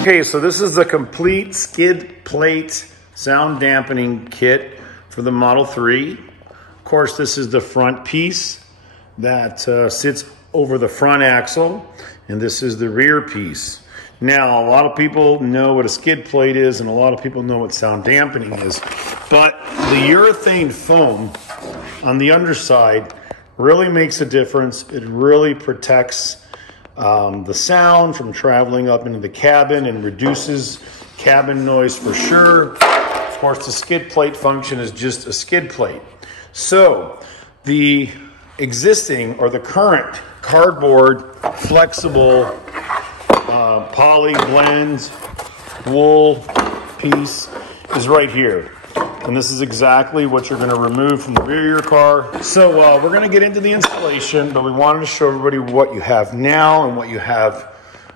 Okay, so this is the complete skid plate sound dampening kit for the Model 3. Of course, this is the front piece that sits over the front axle, and this is the rear piece. Now, a lot of people know what a skid plate is, and a lot of people know what sound dampening is, but the urethane foam on the underside really makes a difference. It really protects the sound from traveling up into the cabin and reduces cabin noise for sure. Of course, the skid plate function is just a skid plate. So the existing or the current cardboard flexible poly blend wool piece is right here. And this is exactly what you're going to remove from the rear of your car. So we're going to get into the installation, but we wanted to show everybody what you have now and what you have,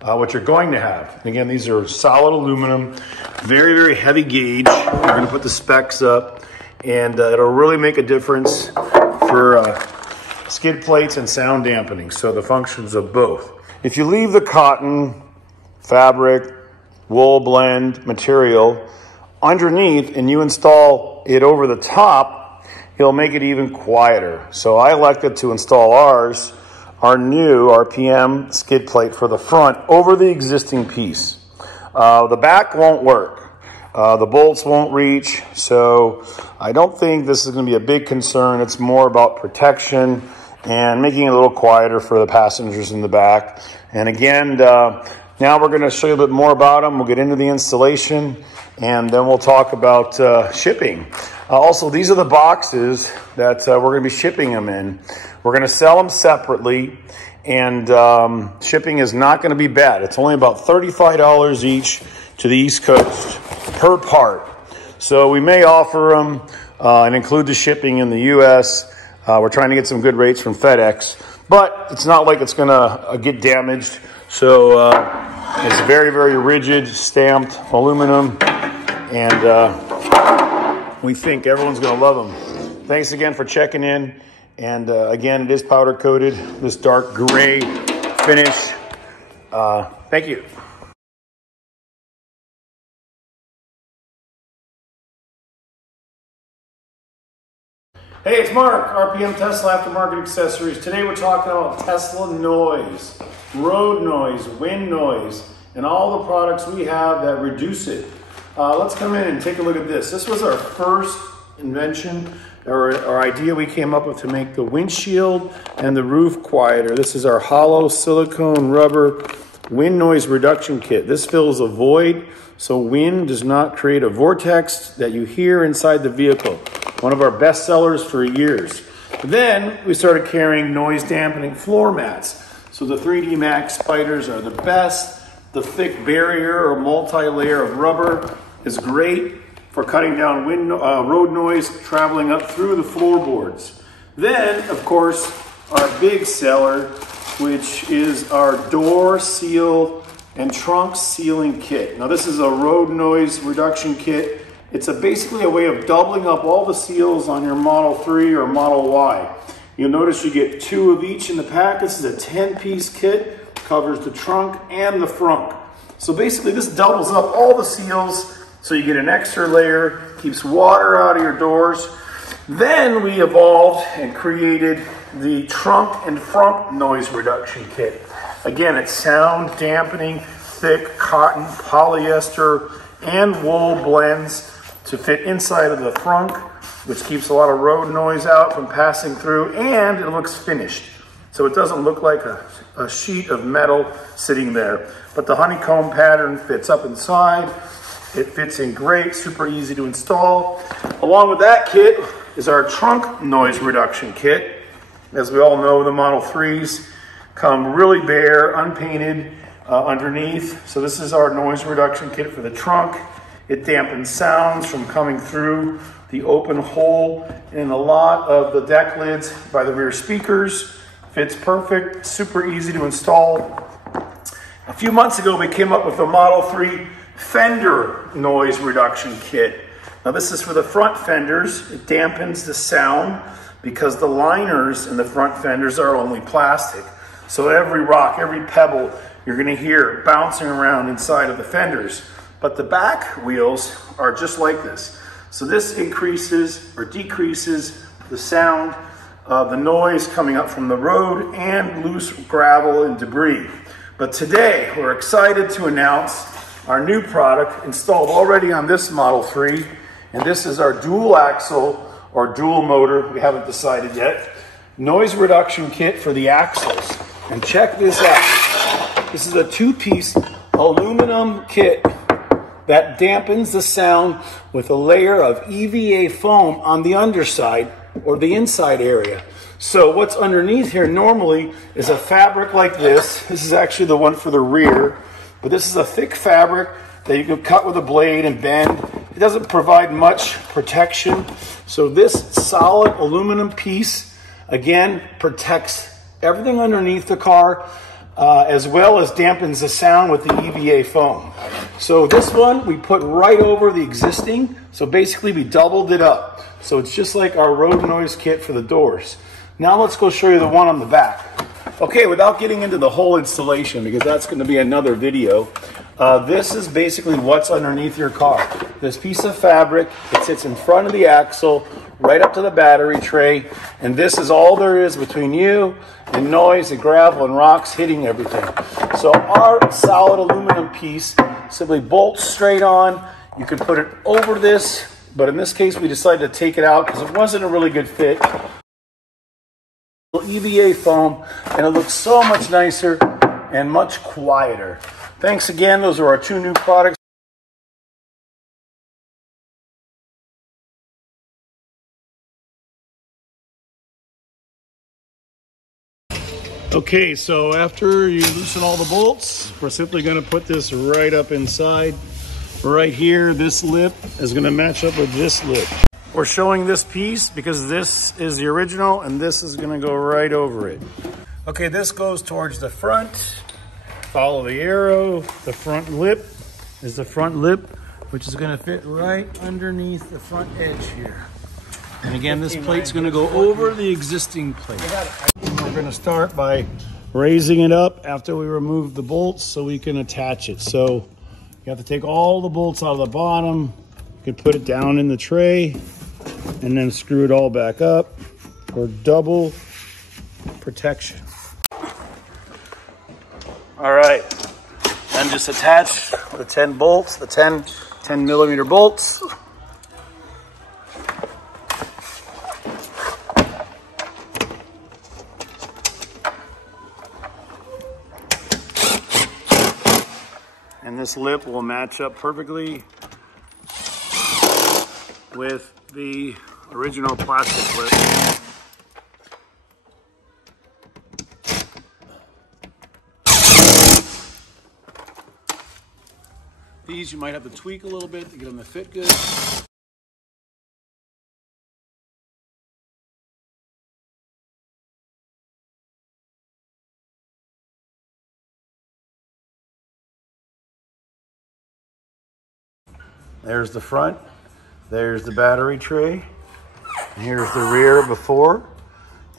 what you're going to have. And again, these are solid aluminum, very, very heavy gauge. We're going to put the specs up, and it'll really make a difference for skid plates and sound dampening. So the functions of both. If you leave the cotton, fabric, wool blend material underneath and you install it over the top, it'll make it even quieter. So I elected to install our new RPM skid plate for the front over the existing piece. The back won't work. The bolts won't reach, so I don't think this is going to be a big concern. It's more about protection and making it a little quieter for the passengers in the back. And again, now we're going to show you a bit more about them. We'll get into the installation, and then we'll talk about shipping. Also, these are the boxes that we're going to be shipping them in. We're going to sell them separately, and shipping is not going to be bad. It's only about $35 each to the East Coast per part. So we may offer them and include the shipping in the U.S. We're trying to get some good rates from FedEx, but it's not like it's going to get damaged. So it's very, very rigid, stamped aluminum, and we think everyone's going to love them. Thanks again for checking in. And again, it is powder coated, this dark gray finish. Thank you. Hey, it's Mark, RPM Tesla Aftermarket Accessories. Today we're talking about Tesla noise, road noise, wind noise, and all the products we have that reduce it. Let's come in and take a look at this. This was our first invention or idea we came up with to make the windshield and the roof quieter. This is our hollow silicone rubber wind noise reduction kit. This fills a void so wind does not create a vortex that you hear inside the vehicle. One of our best sellers for years. Then we started carrying noise dampening floor mats. So the 3D Max Spiders are the best. The thick barrier or multi-layer of rubber is great for cutting down road noise traveling up through the floorboards. Then, of course, our big seller, which is our door seal and trunk sealing kit. Now this is a road noise reduction kit. It's basically a way of doubling up all the seals on your Model 3 or Model Y. You'll notice you get 2 of each in the pack. This is a 10-piece kit, covers the trunk and the front. So basically this doubles up all the seals so you get an extra layer, keeps water out of your doors. Then we evolved and created the trunk and front noise reduction kit. Again, it's sound dampening, thick cotton, polyester, and wool blends to fit inside of the frunk, which keeps a lot of road noise out from passing through, and it looks finished. So it doesn't look like a sheet of metal sitting there. But the honeycomb pattern fits up inside. It fits in great, super easy to install. Along with that kit is our trunk noise reduction kit. As we all know, the Model 3s come really bare, unpainted underneath. So this is our noise reduction kit for the trunk. It dampens sounds from coming through the open hole in a lot of the deck lids by the rear speakers. Fits perfect, super easy to install. A few months ago, we came up with the Model 3 fender noise reduction kit. Now this is for the front fenders. It dampens the sound because the liners in the front fenders are only plastic. So every rock, every pebble you're gonna hear bouncing around inside of the fenders. But the back wheels are just like this. So this increases or decreases the sound of the noise coming up from the road and loose gravel and debris. But today, we're excited to announce our new product installed already on this Model 3. And this is our dual axle or dual motor, we haven't decided yet, noise reduction kit for the axles. And check this out. This is a two-piece aluminum kit that dampens the sound with a layer of EVA foam on the underside or the inside area. So what's underneath here normally is a fabric like this. This is actually the one for the rear, but this is a thick fabric that you can cut with a blade and bend. It doesn't provide much protection. So this solid aluminum piece, again, protects everything underneath the car, as well as dampens the sound with the EVA foam. So this one we put right over the existing. So basically we doubled it up. So it's just like our road noise kit for the doors. Now let's go show you the one on the back. Okay, without getting into the whole installation, because that's going to be another video, this is basically what's underneath your car. This piece of fabric, it sits in front of the axle, right up to the battery tray, and this is all there is between you and noise and gravel and rocks hitting everything. So our solid aluminum piece simply bolts straight on. You can put it over this, but in this case we decided to take it out because it wasn't a really good fit. EVA foam, and it looks so much nicer and much quieter. Thanks again. Those are our two new products. Okay, so after you loosen all the bolts, we're simply going to put this right up inside. Right here, this lip is going to match up with this lip. We're showing this piece because this is the original and this is going to go right over it. Okay, this goes towards the front. Follow the arrow. The front lip is the front lip, which is going to fit right underneath the front edge here. And again, this plate's going to go over the existing plate. We're going to start by raising it up after we remove the bolts so we can attach it. So you have to take all the bolts out of the bottom. You can put it down in the tray and then screw it all back up for double protection. All right, then just attach the 10 bolts, the 10 millimeter bolts. And this lip will match up perfectly with the original plastic lip. These you might have to tweak a little bit to get them to fit good. There's the front. There's the battery tray. And here's the rear before,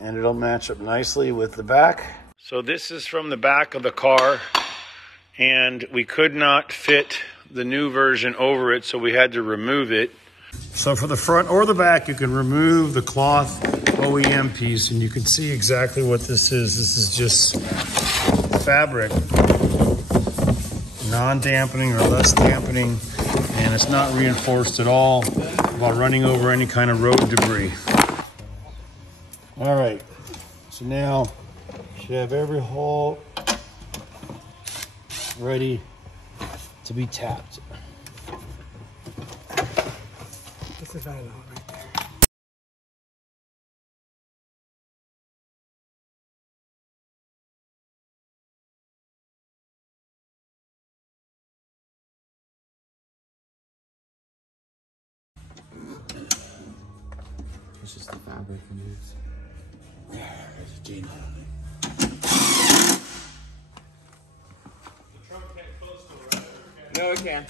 and it'll match up nicely with the back. So this is from the back of the car, and we could not fit the new version over it, so we had to remove it. So for the front or the back, you can remove the cloth OEM piece, and you can see exactly what this is. This is just fabric, non-dampening or less dampening, and it's not reinforced at all while running over any kind of road debris. All right, so now you should have every hole ready to be tapped. This is right now. It's just the fabric we use. There's a genie on it. No, it can't.